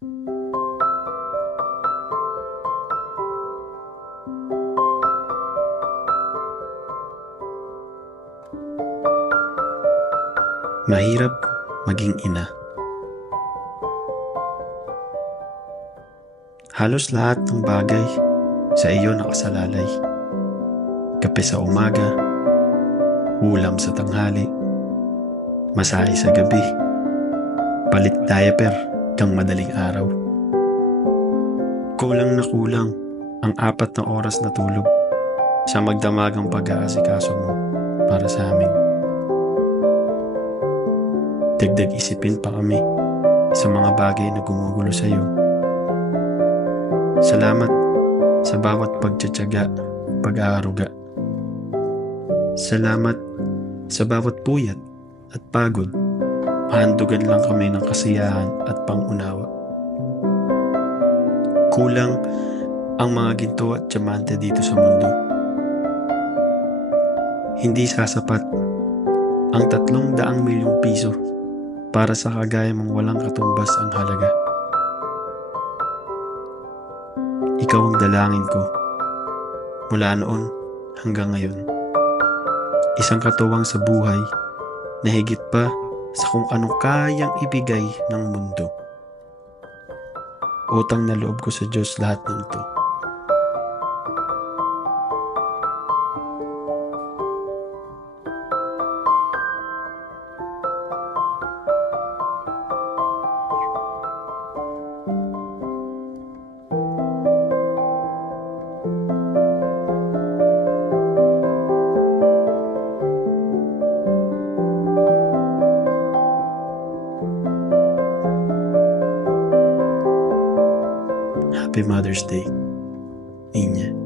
Mahirap maging ina. Halos lahat ng bagay sa iyo nakasalalay. Kape sa umaga, ulam sa tanghali, masahe sa gabi, palit diaper kang madaling araw. Kulang na kulang ang 4 na oras na tulog sa magdamagang pag-aasikaso mo para sa amin. Dagdag isipin pa kami sa mga bagay na gumugulo sa iyo. Salamat sa bawat pagtiyatiyaga, pag-aaruga. Salamat sa bawat puyat at pagod. Mahandugan lang kami ng kasiyahan at pangunawa. Kulang ang mga ginto at diamante dito sa mundo. Hindi sasapat ang 300 milyong piso para sa kagaya mong walang katumbas ang halaga. Ikaw ang dalangin ko mula noon hanggang ngayon. Isang katuwang sa buhay na higit pa sa kung anong kayang ibigay ng mundo. Utang na loob ko sa Diyos lahat ng ito. Happy Mother's Day, Niña.